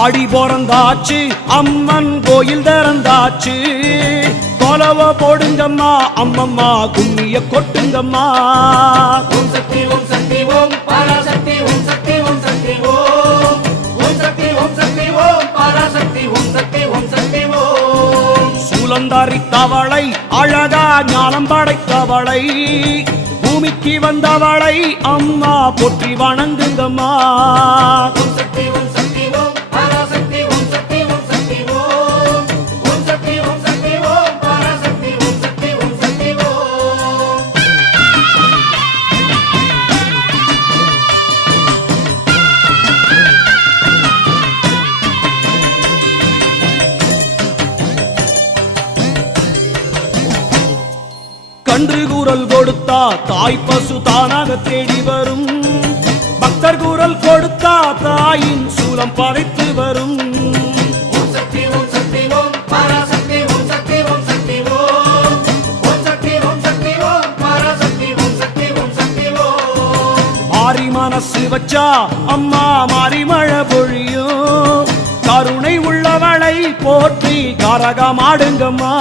ஆடி பிறந்தாச்சு அம்மன் கோயில் திறந்தாச்சு. கொலவ போடுங்கம்மா அம்மம்மா கும்மிய கொட்டுங்கம்மா. ஓம் சக்தி ஓம் சக்தி ஓம் பராசக்தி ஓம் சக்தி ஓம் சக்தி ஓம். ஓம் சக்தி ஓம் சக்தி ஓம் பராசக்தி ஓம் சக்தி ஓம் சக்தி ஓம். சூலந்தாரி தவளை அழகா ஞானம் படைத்தவளை. பூமிக்கு வந்தவளை அம்மா போற்றி வணங்குங்கம்மா. கன்று கூறல் கொடுத்தா தாய் பசு தானாக தேடி வரும். பக்தர் கூறல் கொடுத்தா தாயின் சூலம் பறைத்து வரும். மாறி மனசு வச்சா அம்மா மாறி மழை பொழியும். கருணை உள்ளவளை போற்றி கரகமாடுங்கம்மா.